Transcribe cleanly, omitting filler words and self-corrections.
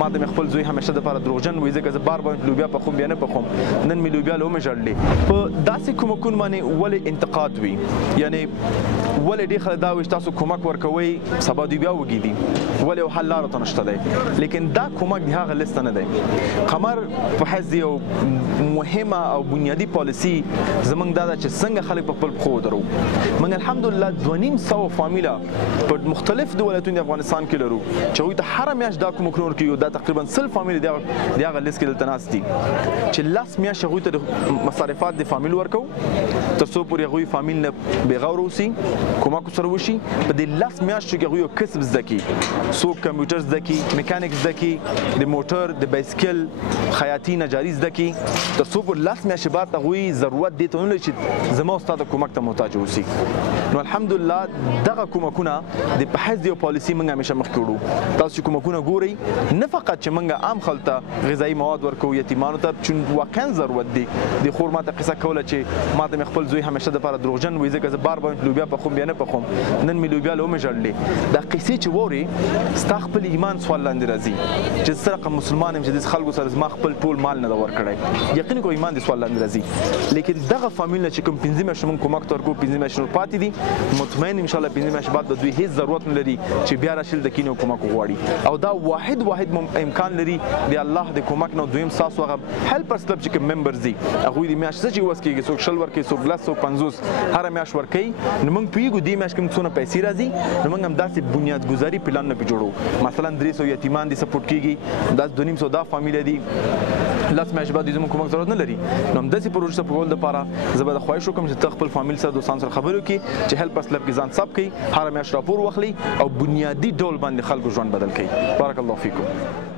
ما ته مې خپل زوی همیشه دپاره دروغجن وایي ځکه زه بار بار لوبیا پخوم بیا نه پخوم نن مې لوبیا له ومې ژړلې په داسې کومکونو باندې ولې انتقاد وي یعنې ولې ډېر خلک دا وایي چې تاسو کومک ورکوئ سبا دوی بیا وږي دي ولې یو حل لاره ته نشته دی لیکن دا کومک د هغه لیست نه دی قمر په حیث د یو مهمه او بنیادي پالیسي زموږ دا ده چې څنګه خلک په خپل پښو ودرو موږ الحمدلله 250 فامیله په مختلف ولایتونو د افغانستان کې لرو چې هغوی ته هره میاشت دا کومکونه ورکوي دا تقریبا 100 فامیلې د هغه لیست کې دلته ناست دي چې 10 میاشتې هغوی ته د مصارفات د فامیل ورکوو تر څو پورې هغوی فامیل نه بېغوره اوسي کومک ورسره وشي په دې 10 میاشتو کې هغوی یو کسب زده کړي څوک کمپیوټر زده کړي میکانیک زده کړي د موټر د بایسکل خیاطي نجاري زده کړي تر څو پورې 10 میاشتې بعد هغوی ضرورت دې ته ونه لري چې زما او ستا د کومک ته محتاج اوسي نو الحمدلله دغه کومکونه د په حیث د یو پالیسي موږ همیشه مخکې وړو تاسو چې کومکونه ګورئ نه فقط چې موږ عام خلکو ته غذایي مواد ورکوو یتیمانو ته چې واقعا ضرورت دی د خور ما ته قصه کوله چې ما ته مې خپل زوی همیشه دپاره دروغجن وایي ځکه زه بار بار لوبیا پخوم بیا نه پخوم نن مې لوبیا له ومې ژړلې دا قصې چې واورې ستا خپل ایمان سوال لاندې راځي چې زه رقم مسلمان یم چې داسې خلکو سره زما خپل ټول مال نه ده ورکړی یقیني کو ایمان دې سوال لاندې راځي لیکن دغه فامیل نه چې کوم 15 میاشتې موږ کومک ته ورکوو 15 میاشتې نور پاتې دي مطمئن انشاءالله 15 میاشتې بعد به دوی هېڅ ضرورت نه لري چې بیا راشي دلته کینې او کومک وغواړي او دا واحد امکان لري د الله د کومک نه دویم ستاسو هغه هیلپرز کلب چې کوم ممبرز دي هغوی د میاشتې څه چې وس کېږي څوک 10 ورکوي څوک 10 څوک 50 هره میاشت ورکوي نو موږ پوهېږو دې میاشت کې موږ څونه پیسې راځي نو موږ هم داسې بنیادګذاري پلانونه پرې جوړوو مثلا 300 یتیمان دي سپورټ کېږي داسې 250 دا فامیله دي 10 میاشتې بعد دوی زموږ کومک ضرورت نه لري نو همداسې پروژې ته په کولو دپاره زه به د خواهش وکړم چې ته خپل فامیل سره دوستانو سره خبرې وکړي چې هیلپرز کلب کې ځان ثبت کړي هره میاشت راپور واخلي او بنیادي ډول باندې خلکو ژوند بدل کړي بارک الله فیکم